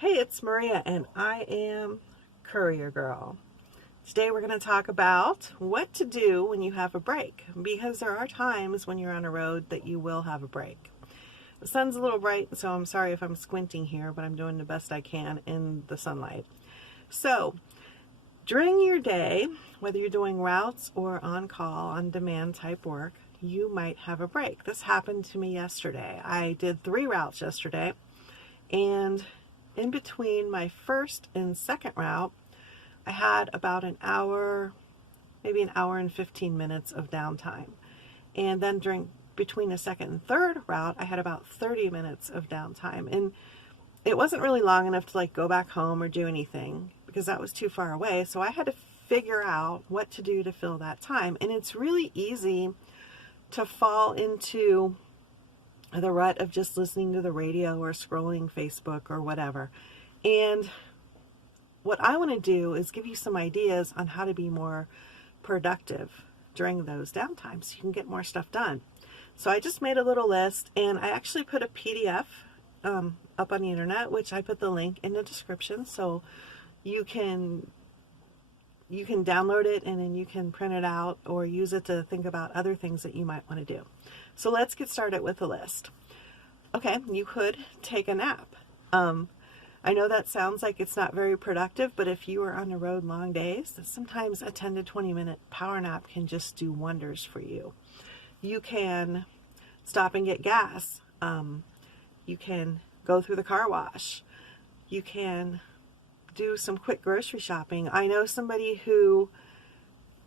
Hey, it's Maria, and I am Courier Girl. Today we're going to talk about what to do when you have a break, because there are times when you're on a road that you will have a break. The sun's a little bright, so I'm sorry if I'm squinting here, but I'm doing the best I can in the sunlight. So, during your day, whether you're doing routes or on-call, on-demand type work, you might have a break. This happened to me yesterday. I did 3 routes yesterday, and in between my first and second route, I had about an hour, maybe an hour and 15 minutes of downtime. And then between the second and third route, I had about 30 minutes of downtime. And it wasn't really long enough to go back home or do anything because that was too far away. So I had to figure out what to do to fill that time. And it's really easy to fall into the rut of just listening to the radio or scrolling Facebook or whatever. And what I want to do is give you some ideas on how to be more productive during those downtimes so you can get more stuff done. So I just made a little list, and I actually put a PDF up on the internet, which I put the link in the description, so you can download it and then you can print it out or use it to think about other things that you might want to do. So let's get started with the list. Okay, you could take a nap. I know that sounds like it's not very productive, but if you are on the road long days, sometimes a 10 to 20 minute power nap can just do wonders for you. You can stop and get gas. You can go through the car wash. You can do some quick grocery shopping. I know somebody who,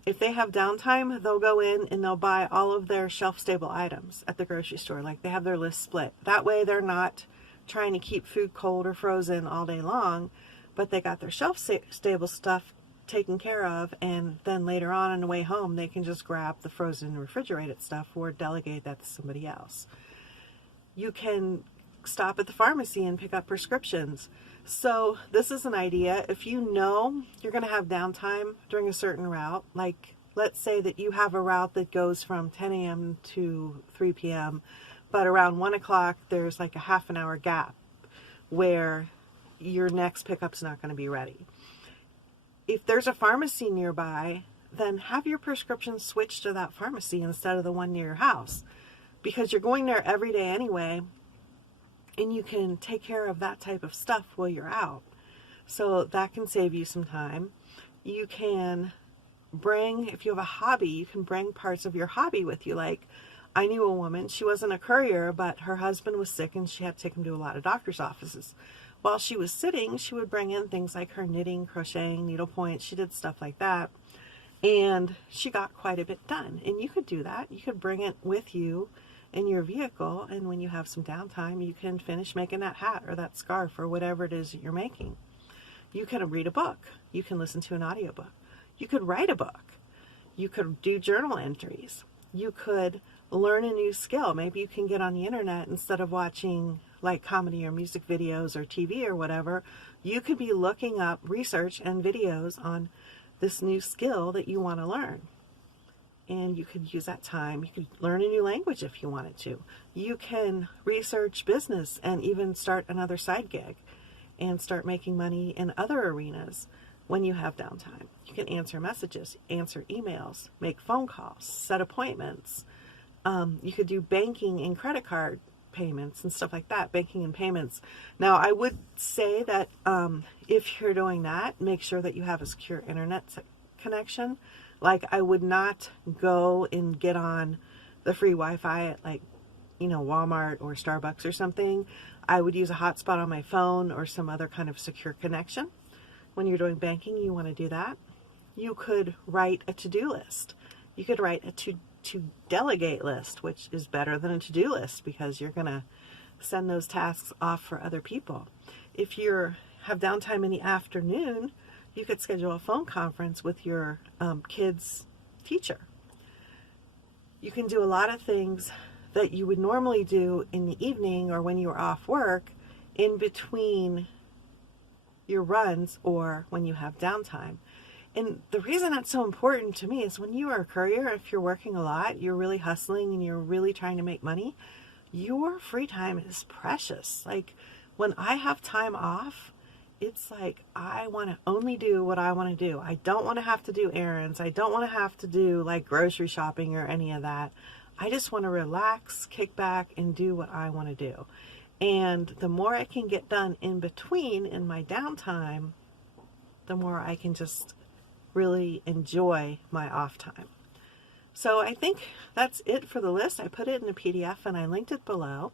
if they have downtime, they'll go in and they'll buy all of their shelf-stable items at the grocery store. Like, they have their list split. That way they're not trying to keep food cold or frozen all day long, but they got their shelf-stable stuff taken care of, and then later on the way home they can just grab the frozen refrigerated stuff or delegate that to somebody else. You can stop at the pharmacy and pick up prescriptions. So this is an idea. If you know you're going to have downtime during a certain route, like let's say that you have a route that goes from 10 a.m. to 3 p.m., but around 1 o'clock there's like a half an hour gap where your next pickup's not going to be ready. If there's a pharmacy nearby, then have your prescription switched to that pharmacy instead of the one near your house, because you're going there every day anyway, and you can take care of that type of stuff while you're out. So that can save you some time. You can bring, if you have a hobby, you can bring parts of your hobby with you. Like, I knew a woman, she wasn't a courier, but her husband was sick and she had to take him to a lot of doctor's offices. While she was sitting, she would bring in things like her knitting, crocheting, needlepoint. She did stuff like that. And she got quite a bit done. And you could do that. You could bring it with you in your vehicle, and when you have some downtime, you can finish making that hat or that scarf or whatever it is that you're making. You can read a book. You can listen to an audiobook. You could write a book. You could do journal entries. You could learn a new skill. Maybe you can get on the internet instead of watching like comedy or music videos or TV or whatever. You could be looking up research and videos on this new skill that you want to learn. And you could use that time. You could learn a new language if you wanted to. You can research business and even start another side gig and start making money in other arenas when you have downtime. You can answer messages, answer emails, make phone calls, set appointments. You could do banking and credit card payments and stuff like that, banking and payments. Now, I would say that if you're doing that, make sure that you have a secure internet connection. Like, I would not go and get on the free Wi-Fi at Walmart or Starbucks or something. I would use a hotspot on my phone or some other kind of secure connection. When you're doing banking, you want to do that. You could write a to-do list. You could write a to delegate list, which is better than a to-do list because you're going to send those tasks off for other people. If you have downtime in the afternoon, you could schedule a phone conference with your kid's teacher. You can do a lot of things that you would normally do in the evening or when you are off work in between your runs or when you have downtime. And the reason that's so important to me is when you are a courier, if you're working a lot, you're really hustling and you're really trying to make money, your free time is precious. Like, when I have time off, it's like I want to only do what I want to do. I don't want to have to do errands. I don't want to have to do like grocery shopping or any of that. I just want to relax, kick back, and do what I want to do. And the more I can get done in between in my downtime, the more I can just really enjoy my off time. So I think that's it for the list. I put it in a PDF and I linked it below.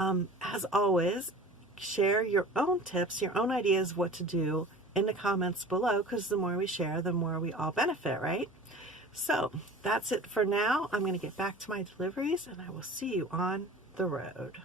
As always, share your own tips, your own ideas what to do in the comments below, because the more we share, the more we all benefit, right? So that's it for now. I'm going to get back to my deliveries and I will see you on the road.